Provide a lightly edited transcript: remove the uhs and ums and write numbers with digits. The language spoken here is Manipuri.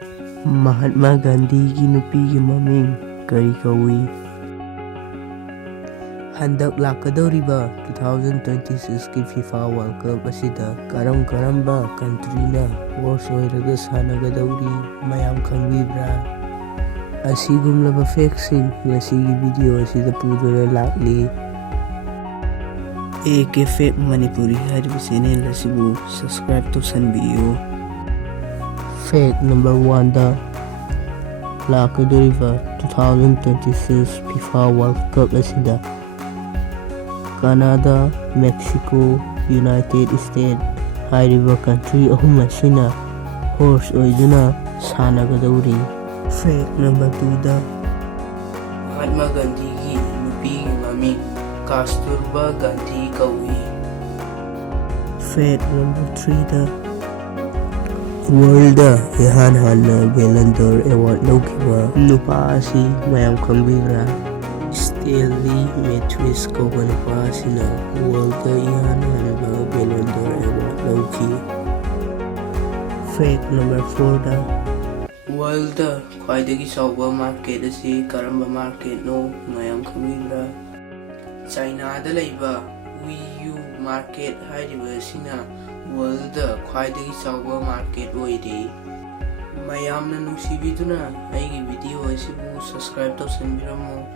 Mahatma Gandhigi nupigi maming kari kawi? Handak lakadoriba 2026 ki FIFA World Cup asida karamba country na host oiraga sanagadauri mayam khangbibra? Asigumlaba factsing ngasigi video asida pudura lakli. Facts Manipuri hariba channel asibu subscribe to sanbiyo. Fact number 1 da lakadoriba 2026 FIFA World Cup asida Canada, Mexico, United States hariba country ahum asina host oiduna sanagadauri. Fact number 2 da Mahatma Gandhigi nupigi maming Kasturba Gandhi kawi. Fact number 3 da world da ehanhanna Balland'Or award lwkeba nupa asi mayam khangbibra? Stanley Matthews kauba nupa asina world da ehanhanna Balland'Or award lwki. Fact number 4 da world da khwaidagi chauba market asi karamba market no mayam khangbibra? China da laiba EU market hariba asina world da khwaidagi chauba market oide. Mayamna nungsibiduna aigi video asibu subscribe tausanbiramo.